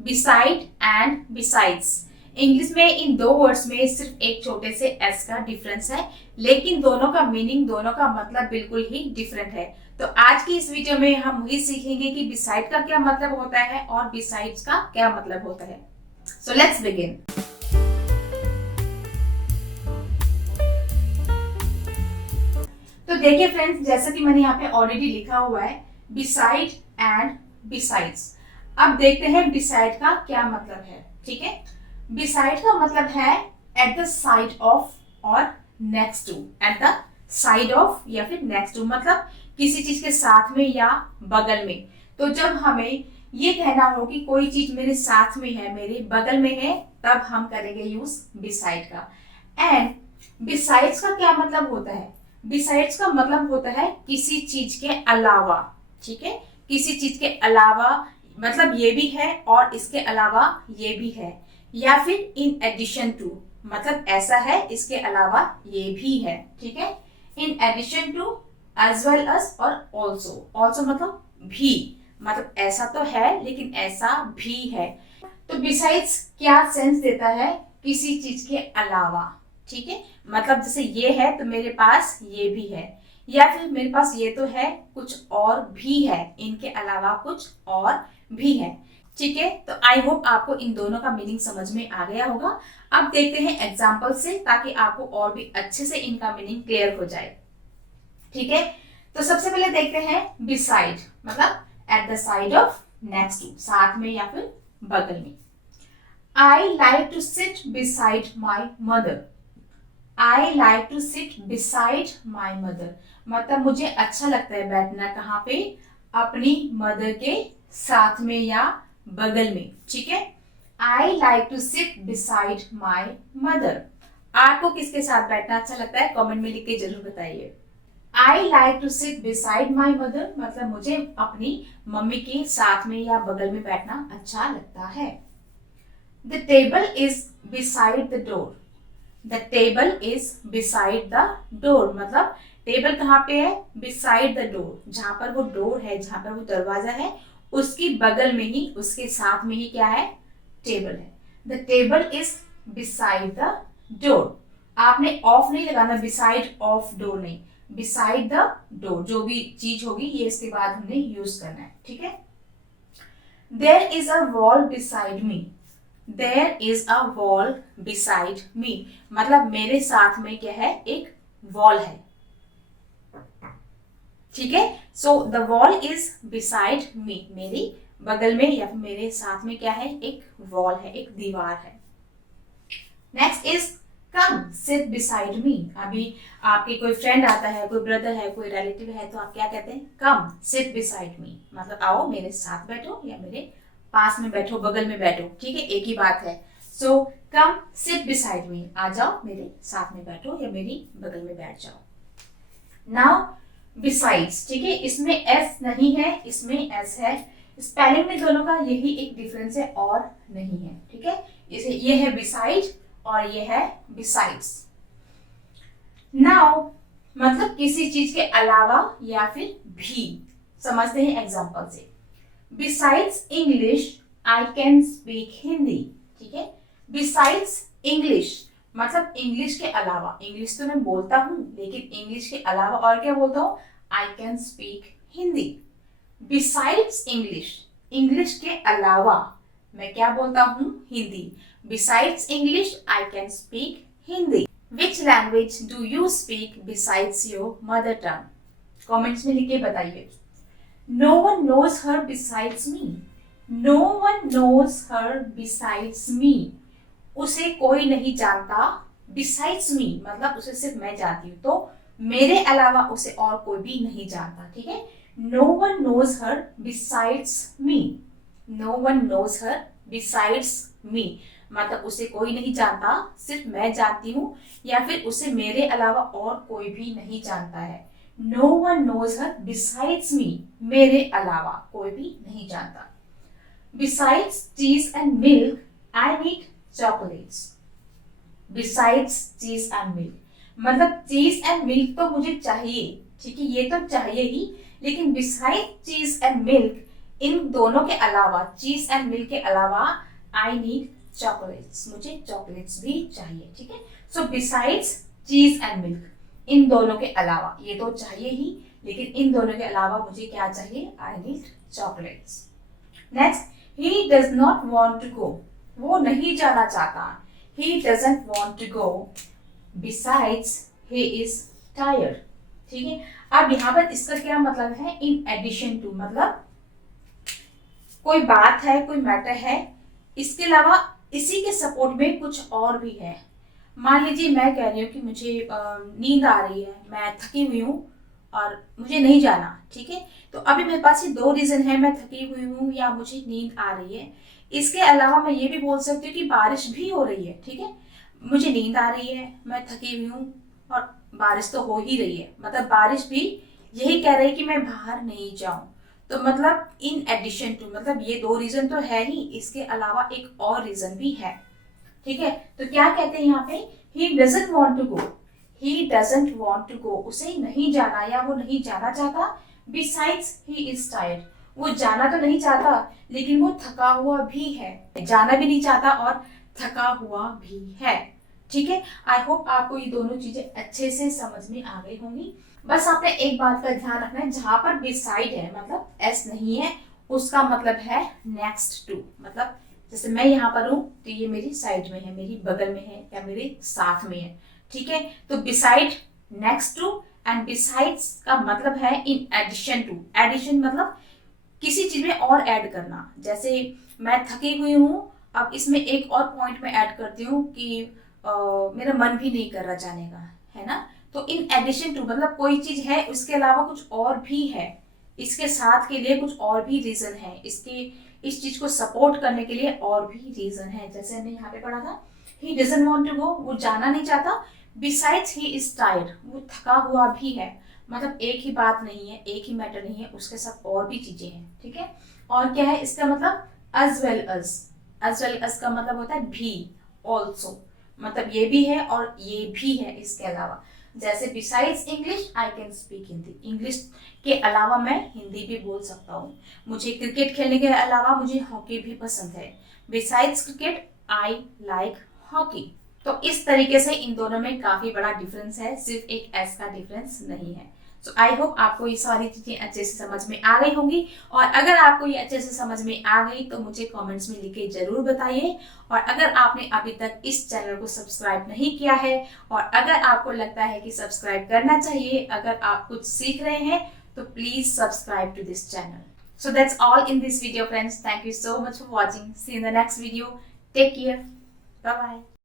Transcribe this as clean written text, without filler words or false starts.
Beside and besides. English में इन दो words में सिर्फ एक छोटे से एस का डिफरेंस है, लेकिन दोनों का मीनिंग, दोनों का मतलब बिल्कुल ही डिफरेंट है। तो आज की इस वीडियो में हम वही सीखेंगे कि बिसाइड का क्या मतलब होता है और बिसाइड्स का क्या मतलब होता है। So let's begin. तो देखिए फ्रेंड्स, जैसा कि मैंने यहाँ पे ऑलरेडी लिखा हुआ है बिसाइड एंड बिसाइड्स। अब देखते हैं बिसाइड का क्या मतलब है। ठीक है, बिसाइड का मतलब है एट द साइड ऑफ और next to. At the side of या फिर नेक्स्ट टू मतलब किसी चीज के साथ में या बगल में। तो जब हमें ये कहना हो कि कोई चीज मेरे साथ में है, मेरे बगल में है, तब हम करेंगे यूज बिसाइड का। एंड बिसाइड्स का क्या मतलब होता है? बिसाइड्स का मतलब होता है किसी चीज के अलावा। ठीक है, किसी चीज के अलावा मतलब ये भी है और इसके अलावा ये भी है, या फिर इन एडिशन टू मतलब ऐसा है, इसके अलावा ये भी है। ठीक है, in addition to, as well as और ऑल्सो। ऑल्सो मतलब भी, मतलब ऐसा तो है लेकिन ऐसा भी है। तो बिसाइड्स क्या सेंस देता है? किसी चीज के अलावा। ठीक है, मतलब जैसे ये है तो मेरे पास ये भी है, या फिर मेरे पास ये तो है, कुछ और भी है, इनके अलावा कुछ और भी है। ठीक है, तो आई होप आपको इन दोनों का मीनिंग समझ में आ गया होगा। अब देखते हैं एग्जाम्पल से, ताकि आपको और भी अच्छे से इनका मीनिंग क्लियर हो जाए। ठीक है, तो सबसे पहले देखते हैं बिसाइड मतलब at the side of, next to साथ में या फिर बगल में। I like to sit beside my mother. I like to sit beside my mother मतलब मुझे अच्छा लगता है बैठना कहाँ पे? अपनी मदर के साथ में या बगल में। ठीक है, I like to sit beside my mother. आपको किसके साथ बैठना अच्छा लगता है? कमेंट में लिख के जरूर बताइए। I like to sit beside my mother मतलब मुझे अपनी मम्मी के साथ में या बगल में बैठना अच्छा लगता है। The table is beside the door. The table is beside the door मतलब टेबल कहाँ पे है? बिसाइड द डोर, जहां पर वो डोर है, जहां पर वो दरवाजा है, उसकी बगल में ही, उसके साथ में ही क्या है? टेबल है। The table is beside the door. आपने ऑफ नहीं लगाना, बिसाइड ऑफ डोर नहीं, बिसाइड द डोर। जो भी चीज होगी ये इसके बाद हमने यूज करना है। ठीक है, there is a wall beside me. There is a wall beside me मतलब मेरे साथ में क्या है? एक वॉल है। ठीक है, so the wall is beside me, मेरी बगल में या फिर मेरे साथ में क्या है? एक वॉल है, एक दीवार है। Next is come sit beside me. अभी आपके कोई फ्रेंड आता है, कोई ब्रदर है, कोई रिलेटिव है, तो आप क्या कहते हैं? कम सिट बिसाइड मी मतलब आओ मेरे साथ बैठो या मेरे पास में बैठो, बगल में बैठो। ठीक है, एक ही बात है। सो कम सिट बिसाइड मी, आ जाओ मेरे साथ में बैठो या मेरी बगल में बैठ जाओ। नाउ बिसाइड्स, ठीक है, इसमें एस नहीं है, इसमें एस है। स्पेलिंग में दोनों का यही एक डिफरेंस है और नहीं है। ठीक है, इसे ये है बिसाइड और ये है बिसाइड्स। नाउ मतलब किसी चीज के अलावा या फिर भी। समझते हैं एग्जांपल से। Besides English I can speak Hindi. ठीक है, बिसाइड्स इंग्लिश मतलब इंग्लिश के अलावा। इंग्लिश तो मैं बोलता हूं, लेकिन इंग्लिश के अलावा और क्या बोलता हूं? I can speak Hindi. Besides English, English के अलावा मैं क्या बोलता हूं? Hindi. Besides English I can speak Hindi. Which language do you speak besides your mother tongue? Comments में लिख के बताइए। No one knows her besides me. No one knows her besides me उसे कोई नहीं जानता। बिसाइड्स मी मतलब उसे सिर्फ मैं जानती हूँ, तो मेरे अलावा उसे और कोई भी नहीं जानता। ठीक है, no one knows her besides me. No one knows her besides me मतलब उसे कोई नहीं जानता, सिर्फ मैं जानती हूँ, या फिर उसे मेरे अलावा और कोई भी नहीं जानता है। No one knows her besides me मेरे अलावा कोई भी नहीं जानता। Besides cheese and milk I need chocolates. Besides cheese and milk मतलब चीज एंड मिल्क तो मुझे चाहिए, ठीक है, ये तो चाहिए ही, लेकिन बिसाइड चीज एंड मिल्क इन दोनों के अलावा, चीज एंड मिल्क के अलावा, आई नीड चॉकलेट्स, मुझे चॉकलेट्स भी चाहिए, ठीक है। So besides cheese and milk, इन दोनों के अलावा, ये तो चाहिए ही, लेकिन इन दोनों के अलावा मुझे क्या चाहिए, I need chocolates. Next, he does not want to go, वो नहीं जाना चाहता, he doesn't want to go, besides he is tired, ठीक है। अब यहाँ पर इसका क्या मतलब है, इन एडिशन टू, मतलब कोई बात है, कोई मैटर है, इसके अलावा इसी के सपोर्ट में कुछ और भी है। मान लीजिए मैं कह रही हूँ कि मुझे नींद आ रही है, मैं थकी हुई हूँ और मुझे नहीं जाना, ठीक है। तो अभी मेरे पास ये दो रीजन है, मैं थकी हुई हूँ या मुझे नींद आ रही है। इसके अलावा मैं ये भी बोल सकती हूँ कि बारिश भी हो रही है, ठीक है। मुझे नींद आ रही है, मैं थकी हुई हूँ और बारिश तो हो ही रही है, मतलब बारिश भी यही कह रही है कि मैं बाहर नहीं जाऊं। तो मतलब इन एडिशन टू, मतलब ये दो रीजन तो है ही, इसके अलावा एक और रीजन भी है, ठीक है। तो क्या कहते हैं यहाँ पे, he doesn't want to go, he doesn't want to go, उसे नहीं जाना या वो नहीं जाना चाहता। बिसाइड्स ही इज टायर्ड, वो जाना तो नहीं चाहता लेकिन वो थका हुआ भी है, जाना भी नहीं चाहता और थका हुआ भी है, ठीक है। आई होप आपको ये दोनों चीजें अच्छे से समझ में आ गई होंगी। बस आपने एक बात का ध्यान रखना है, जहां पर बिसाइड है मतलब एस नहीं है, उसका मतलब है नेक्स्ट टू, मतलब जैसे मैं यहाँ पर हूँ तो ये मेरी साइड में है, मेरी बगल में है या मेरे साथ में है, ठीक है। तो beside next to, and besides का मतलब है इन एडिशन टू। एडिशन मतलब किसी चीज में और ऐड करना, जैसे मैं थकी हुई हूँ, अब इसमें एक और पॉइंट में ऐड करती हूँ कि मेरा मन भी नहीं कर रहा जाने का, है ना। तो इन एडिशन टू मतलब कोई चीज है, उसके अलावा कुछ और भी है, इसके साथ के लिए कुछ और भी रीजन है, इसके इस चीज को सपोर्ट करने के लिए और भी रीजन है। जैसे हमने यहाँ पे पढ़ा था, he doesn't want to go, वो जाना नहीं चाहता। बिसाइड्स ही इज टायर्ड, वो थका हुआ भी है, मतलब एक ही बात नहीं है, एक ही मैटर नहीं है, उसके साथ और भी चीजें हैं, ठीक है। और क्या है इसका मतलब, as well as, as well as का मतलब होता है भी, also, मतलब ये भी है और ये भी है इसके अलावा। जैसे besides English I can speak Hindi, English के अलावा मैं हिंदी भी बोल सकता हूँ। मुझे क्रिकेट खेलने के अलावा मुझे हॉकी भी पसंद है, besides cricket I like hockey. तो इस तरीके से इन दोनों में काफी बड़ा डिफरेंस है, सिर्फ एक एस का डिफरेंस नहीं है। सो आई होप आपको ये सारी चीजें अच्छे से समझ में आ गई होंगी, और अगर आपको ये अच्छे से समझ में आ गई तो मुझे कमेंट्स में लिख के जरूर बताइए। और अगर आपने अभी तक इस चैनल को सब्सक्राइब नहीं किया है, और अगर आपको लगता है कि सब्सक्राइब करना चाहिए, अगर आप कुछ सीख रहे हैं, तो please subscribe to this channel. So that's all in this video, friends. Thank you so much for watching. See you in the next video. Take care. Bye bye.